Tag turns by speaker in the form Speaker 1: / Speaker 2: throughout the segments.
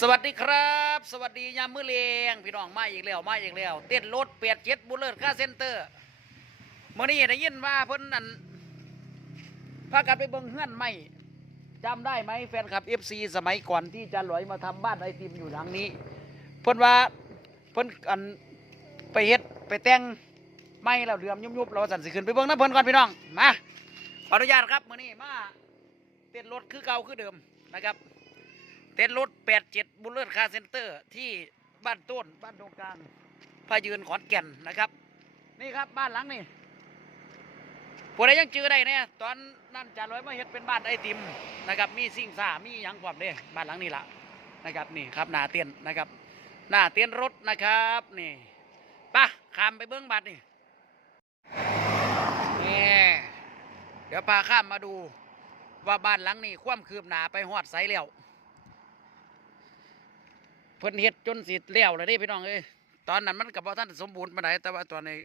Speaker 1: สวัสดีครับ สวัสดียามมื้อเลียงพี่น้องมาอีกแล้วมาอีกแล้ว เต้นรถเปียดเจ็ดบุลเลอร์ค่าเซ็นเตอร์เมื่อนี้ได้ยินว่าเพิ่นนั่นพากันไปเบิ่งเฮือนใหม่จำได้ไหมแฟนคลับ FC สมัยก่อนที่จะหลอยมาทำบ้านไอติมอยู่หลังนี้ เพิ่นว่าเพิ่นอันไปเฮ็ดไปแต่งไม้แล้วเหลื่อมยุบๆเราสั่นสิขึ้นไปเบิ่งน้ำเพิ่นก่อนพี่น้องมาขออนุญาตครับมื้อนี้มาเต้นรถคือเก่าคือเดิมนะครับ เต้นรถ87บุลเลอร์คาร์เซ็นเตอร์ ที่บ้านต้นบ้านตรงกลางพายืนขอนแก่นนะครับ นี่ครับบ้านหลังนี่พวกใดยังจือได้เนี่ยตอนนั่นจาร้อยมาเฮ็ดเป็นบ้านไอติมนะครับ มีสิ่งซ่ามีหยังความเด้บ้านหลังนี้ละนะครับนี่ครับหน้าเตียนนะครับ หน้าเตียนรถนะครับนี่ปะข้ามไปเบิ้องบัดนี่นี่เดี๋ยวพาข้ามมาดูว่าบ้านหลังนี้ความคืบหน้าไปหอดไสแล้ว พิ่นเฮ็ดจนสิแล้วเลยเด้พี่น้องเอ้ยตอนนั้นมันกับว่าท่านสมบูรณ์ปานใดแต่ว่าตอนนี้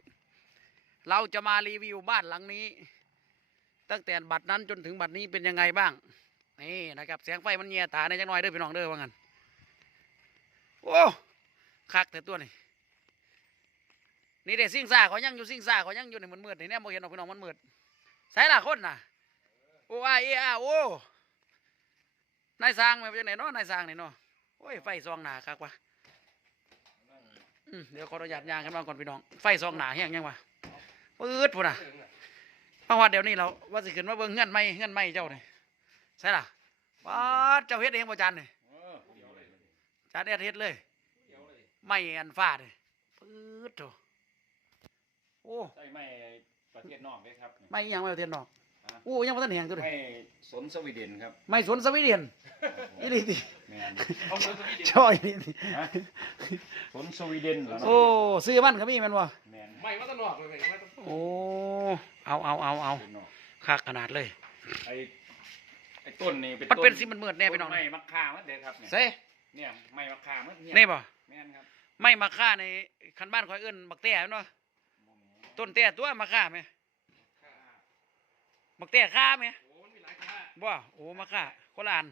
Speaker 1: เราจะมารีวิวบ้านหลังนี้ ตั้งแต่บัดนั้นจนถึงบัดนี้เป็นยังไงบ้างนี่นะครับเสียงไฟมันเงียตาในจังน้อยเด้อพี่น้องเด้อว่างั้นโอ้คักแต่ตัวนี่นี่เด้สิ่งซ่าเขายังอยู่สิ่งซ่าเขายังอยู่ในมันมืดๆนี่แน่บ่เห็นหรอกพี่น้องมันมืดใส่ละคนน่ะโอ้อาเออาโอ้นายสร้างม่นเป็นจังไหนเนาะนายสร้างนี่เนาะ โอ้ยไฟซองหนาคักวะอืมเดี๋ยวขออนุญาตย่างกันมาก่อนพี่น้อง ไฟซองหนาแห้งยังวะปื๊ดพุ่นอะมาวัดเดี๋ยวนี้เราว่าสิขึ้นมาเบิ่งเงื่อนไม้เงื่อนไม้เจ้านี่ใช่ล่ะป้าดเจ้าเฮ็ดเองบ่จานนี่จานเอ็ดเฮ็ดเลย ไม้อันฟ้าเลยปื๊ดโถโอ้
Speaker 2: ใช่ไม่ประเทศนอกเลยครับ
Speaker 1: ไม้อิหยังไม้ประเทศนอก โอ้ยังบ่ทันแห้งตัวนี้
Speaker 2: ไม่สนสวีเดนครับ
Speaker 1: ไม้สวนสวีเดนอีหลีติ
Speaker 2: แมน
Speaker 1: ช่อยนี่ติ
Speaker 2: ฮะสนสวีเดนเหรอ
Speaker 1: โอ้ซื้อมันก็มีแม่นบ่
Speaker 2: แมน
Speaker 3: ไม่ว่าตลอดเลยไม่ต้อง
Speaker 1: โอ้เอาเอาเอาเอา
Speaker 2: ประทศนอก
Speaker 1: คักขนาดเลย
Speaker 2: ไอ้ไอ้ต้นนี่เป็น
Speaker 1: มันเป็น
Speaker 2: ต้
Speaker 1: สิมันมืดแน่พี่น้อง
Speaker 2: ต้ไม้มะข่ามันเด็ดครับเนี่ย
Speaker 1: เซ่
Speaker 2: เนี่ยไม้มะข่ามันเย
Speaker 1: นี่บ่
Speaker 2: แมนครับ
Speaker 1: ไม่มาฆ่าในคันบ้านคอยเอิ้นบักแต้เนาะต้นแต้ตัวมาฆ่าไหม บักแต้ฆ่าไหม
Speaker 3: โอ้มันมีหลายค่า
Speaker 1: บ่โอ้มาฆ่าคนละอัน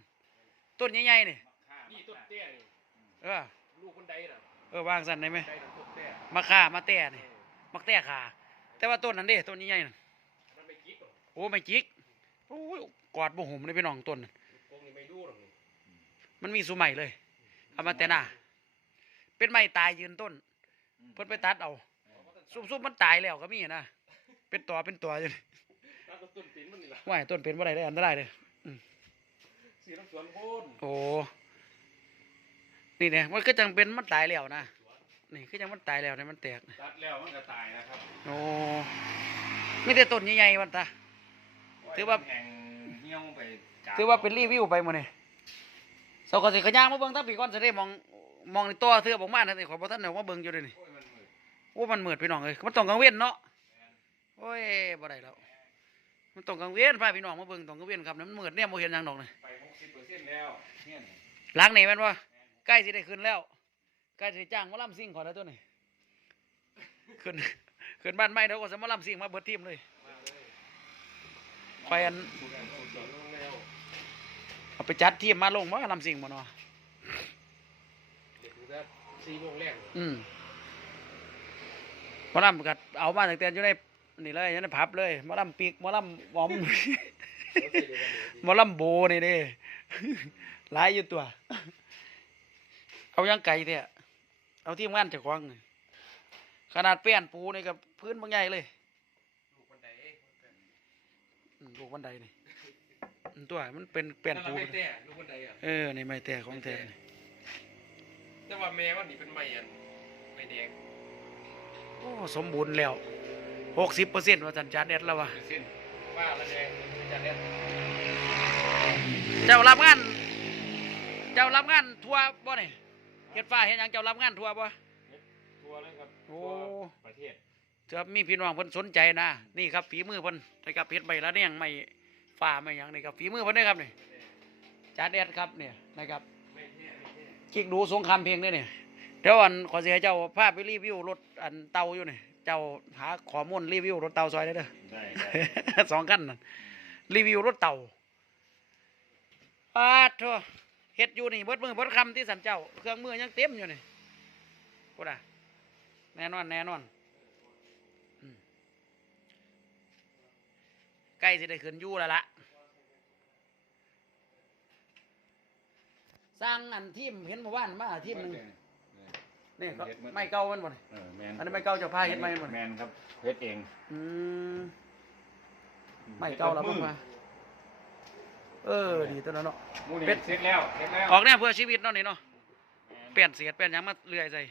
Speaker 1: ต้นใหญ่ๆนี่
Speaker 2: มะข่า
Speaker 3: นี่ต้นเตี้ยนี่
Speaker 1: เออ
Speaker 3: ลูกคนใดน่ะ
Speaker 1: เออวางสั่นได้ไหม
Speaker 3: ใดน่ะต้นเตี้ย
Speaker 1: มาฆ่ามาแต้นี่บักแต้ฆ่าแต่ว่าต้นนั้นเด้ต้นใหญ่ๆนั่น
Speaker 3: มันไม่กิ๊กหรอก
Speaker 1: โอ้ไม่จิกโอ้ยกอดบ่หุ่มเลยพี่น้องต้นนั่น
Speaker 3: กงนี่ไม่ดูหรอกนี่
Speaker 1: มันมีสุใหม่เลยเอามาแต่หน้าเป็นไม้ตายยืนต้น เพิ่นไปตัดเอา ซุ่มๆมันตายแล้วก็มีนะ เป็นตัวเป็นตัวอยู่นี่
Speaker 3: แล้ว ก็ต้นตีนมันนี่ล่ะ
Speaker 1: ว่ายต้นเป็นบ่ได้ได้อันตรายเลย
Speaker 3: สีน้ำสวนโพน
Speaker 1: โอ้นี่เนี่ยมันก็จังเป็นมันตายแล้วนะนี่ก็ยังมันตายแล้วเนี่ยมันแตกนะ
Speaker 2: ตัดแล้วมันก็ตายนะครับ
Speaker 1: โอ้มีแต่ต้นใหญ่ๆวันตา ถือว่า
Speaker 2: แห่งเหี่ยวไปกลง
Speaker 1: ถือว่าเป็นรีวิวไปหมื้นี่สกสิขย่างมาเบิ่งทั้งปีก่อนจะได้มองมองในตัวเสื้อผมมานะนี่ขอบ่ทันเดี๋ยวมาเบิ่งอยู่เด้นี่
Speaker 2: โอ้ยมันมืด
Speaker 1: โอ้มันมืดพี่น้องเอ้ยมันต้องกลางเว้นเนาะโอ้ยบ่ได้แล้ว มันต้องกลางเว้นพาพี่น้องมาเบิ่งต้องกลางเว้นครับมันมืดเนี่ยบ่เห็นหยังดอกนี่
Speaker 2: ไปหกสิบเปอร์เซ็นต์แล้วเนี่ย
Speaker 1: หลังนี่แม่นบ่ใกล้สิได้ขึ้นแล้วใกล้สิจ้างหมาลำซิ่งขอแล้วตัวนี้ขึ้นขึ้นบ้านใหม่เดี๋ยวก็สิหมาลำซิ่งมาเบิดทีมเลยไปอัน
Speaker 3: แล้ว
Speaker 1: เอาไปจัดทีมมาลงมาลำซิ่งบ่เนาะ
Speaker 3: เด็กถึงจะสี่โมงแรก
Speaker 1: อืมหมาลำก็เอามาตั้งแต่อยู่ใน นี่เลยอยู่ในผับเลยหมาลำปีกหมาลำบอมหมอลำโบนี่เด้หลายอยู่ตัว เอายังไก่เถอะเอาทีมงานเจากของนี่ขนาดเปี้ยนปูนี่กับพื้นบางใหญ่เลย
Speaker 3: ลูกคนใด
Speaker 1: อืมลูกบันไดนี่อืมตัวมันเป็นเปี้ยนปู
Speaker 3: ไม่เตี้ยลูกคนใดอะ
Speaker 1: เออนี่ไม่แต่ของแท้นี่
Speaker 3: แต่ว่าแม่ว่านี่เป็นไม้อันไม้แดง
Speaker 1: โอ้สมบูรณ์แล้ว หกสิบเปอร์เซ็นต์ว่าจันจานเอ็ดแล้ววะ
Speaker 3: เปอร์เซ็นต์ว่าละแดงจะเด็ด
Speaker 1: เจ้ารับงาน เจ้ารับงานทัวร์บ่นี่เฮ็ดฟ้าเฮ็ดหยังเจ้ารับงานทัวร์บ่
Speaker 2: ทัวร์เลยครับ
Speaker 1: โอ้
Speaker 2: ทั่วประเทศ
Speaker 1: จะมีพี่น้องเพิ่นสนใจนะนี่ครับฝีมือเพิ่นนะครับเฮ็ดใบละเนี่ยงไม่ฝ่าไม่หยังนี่ครับฝีมือเพิ่นเด้อครับนี่จานแอดครับเนี่ยนะครับ
Speaker 3: ไม่เตี้ยไม่เตี้ย
Speaker 1: คลิกดูสงครามเพลงด้วยเนี่ยเดี๋ยวอันขอสิให้เจ้าพาไปรีวิวรถอันเตาอยู่นี่ เจ้าหาข้อมูลรีวิวรถเตาซอยได้เด้อ
Speaker 2: ได้ได้
Speaker 1: สองคันนั่นรีวิวรถเตาปาดโถเฮ็ดอยู่นี่เบิดมือเบิดคำที่สันเจ้า เครื่องมือยังเต็มอยู่นี่กูด่ะแน่นอนแน่นอนอืมใกล้สิได้ขึ้นอยู่แล้วล่ะสร้างอันทีมเห็นเมื่อวานมาทีมหนึ่ง นี่ก็ไม่เก่ามันบ่นี่
Speaker 2: เออแมน
Speaker 1: อันนี้ไม่เก่าเจะพาเฮ็ดไม่บ่นี่
Speaker 2: แมนครับเฮ็ดเอง
Speaker 1: อืมไม่เก่าแล้วเพิ่งมาเออดีตัวนั้นเนาะ
Speaker 2: มูนี่
Speaker 1: เป็ด
Speaker 2: เสร็จแล้วเสร็จแล้ว
Speaker 1: ออกแนวเพื่อชีวิตเนาะนี่เนาะเปลี่ยนเสียดเปลี่ยนหยังมาเรื่อยใส่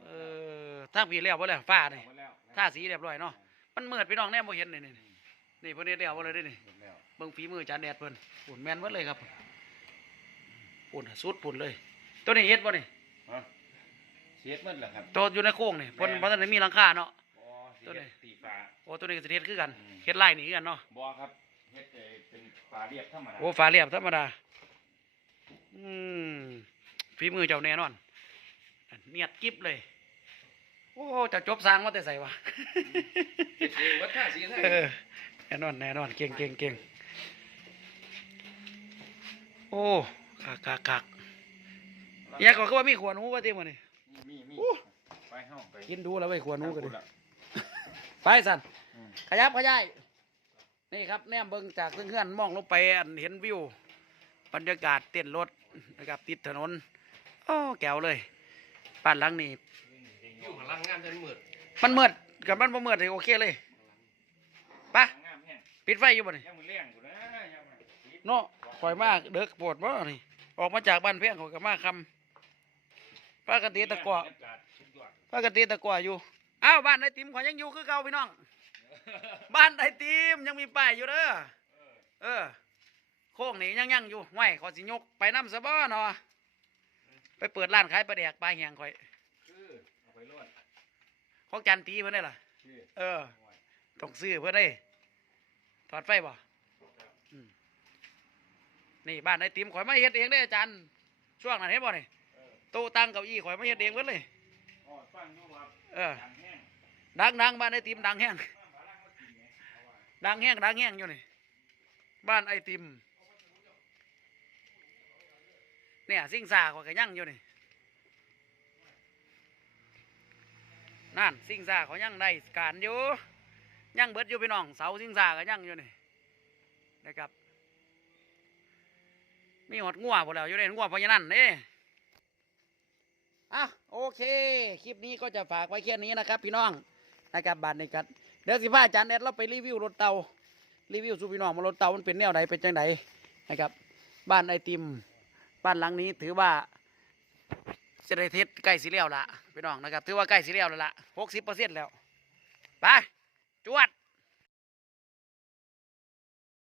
Speaker 1: เออทางผีแล้วบ่แล้วฟ้านี่
Speaker 2: หมดแล้ว
Speaker 1: ท่าสีเรียบร้อยเนาะมันมืดพี่น้องแน่บ่เห็นนี่นี่นี่เพิ่นเฮ็ดแล้วบ่เลยเด้นี่
Speaker 2: หมดแล้ว
Speaker 1: เบิ่งฝีมือจานแดดเพิ่นปุ่นแม่นเบิดเลยครับปุ่นสุดปุ่นเลย ตัวนี้เฮ็ดบ่นี่
Speaker 2: ฮะ เสียดหมดแล้วครับ
Speaker 1: ตัวอยู่ในโค้งนี่เพิ่นบ่ทันได้มีหลังคาเนาะ
Speaker 2: บ่
Speaker 1: ตั
Speaker 2: ตัวว
Speaker 1: ไหน
Speaker 2: นี้ตีฟ้า
Speaker 1: โอ้ตัวนี้ก็สิเฮ็ดคือกัน
Speaker 2: อืม
Speaker 1: เฮ็ดลายนี่คือกันเนาะ
Speaker 2: บ่ครับเฮ็ดเอ่อเป็นฝาเรียบธรรมดา
Speaker 1: โอ้ฝาเรียบธรรมดาอืมฝีมือเจ้าแน่นอนเนียดกิ๊บเลย โอ้จะจบสร้างมาแต่ใส่วะ
Speaker 3: เฮ็ดเองวัดท่าสีไทย
Speaker 1: เออแน่นอนแน่นอนเก่งเก่งเก่งโอ้คักคักคักอยากก็คือว่ามีขวานหนูว่าที่มันนี่
Speaker 2: มีมี
Speaker 1: โอ้
Speaker 2: ไปเฮาไป
Speaker 1: กินดูแล้วไว้ขวานหนูกันดิ
Speaker 2: ทำบุญละ
Speaker 1: ไปสัน
Speaker 2: อืม
Speaker 1: ขยับขยายนี่ครับแนมเบิ่งจากเพื่อนๆมองลงไปอันเห็นวิว บรรยากาศเต้นรถนะครับติดถนนโอ้แก้วเลยบ้านหลังนี้
Speaker 3: อยู่พลังงานจนมืด
Speaker 1: มันมืดกับมันบ่มืดเลยโอเคเลยไปะ
Speaker 2: งามแฮง
Speaker 1: ปิดไฟอยู่บ่นี่
Speaker 2: ยังมือเลี้ยงกูนะยังมาปิด
Speaker 1: เนาะปล่อยมากเด็กปวดบ่นี่ออกมาจากบ้านเพียงเขาก็มาคำ ปกติตะกวา
Speaker 2: บรรยากาศสุดยอด
Speaker 1: ปกติตะกวาอยู่อ้าวบ้านไอติมขอยยังอยู่คือเก่าพี่น้อง บ้านไอติมยังมีป้ายอยู่เด้อเออ โค้งนี่ยังยังอยู่ห้วยขอสิยกไปน้ำสะบ้อเนาะไปเปิดร้านขายปลาแดกปลาแหงข่อย
Speaker 2: คือเอาไปรวด
Speaker 1: ของจันทีเพิ่นได้ล่ะ
Speaker 2: คือ
Speaker 1: เออต้องซื้อเพื่อนได้ถอดไฟบ่อืมนี่บ้านไอติมข่อยมาเฮ็ดเองได้ออาจารย์ช่วงนั้นเห็นบ่นี่
Speaker 2: เออ
Speaker 1: โต๊ะตั้งเก้าอี้ข่อยมาเฮ็ดเองเบิดเลย
Speaker 2: อ๋อฟังอยู่ครับ
Speaker 1: เออ
Speaker 2: ดังแห้ง
Speaker 1: ดังดังบ้านไอติมดังแห้ง
Speaker 2: มาฝรั่งมากินไงเอาว่า
Speaker 1: ดังแห้งดังแห้งอยู่นี่บ้านไอติมเนี่ยสิ่งสาข่อยก็ยังอยู่นี่นั่นสิ่งสาเขายังได้การอยู่ยังเบิดอยู่พี่น้องเสาสิ่งสาก็ยังอยู่นี่นะครับมีหดงัวพอแล้วอยู่ในงัวพญานันเด้ อะโอเค คลิปนี้ก็จะฝากไว้แค่นี้นะครับ พี่น้องนะครับบาทในกันเดี๋ยวสิพาอาจารย์แอดเราไปรีวิวรถเตารีวิวสู่พี่น้องว่ารถเตามันเป็นแนวไหนเป็นจังไดนะครับ บ้านไอติม บ้านหลังนี้ถือว่าจะได้เทสใกล้สิเลี้ยวละพี่น้องนะครับ ถือว่าใกล้สิเลี้ยวแล้วละหกสิบเปอร์เซ็นต์แล้วไปจวด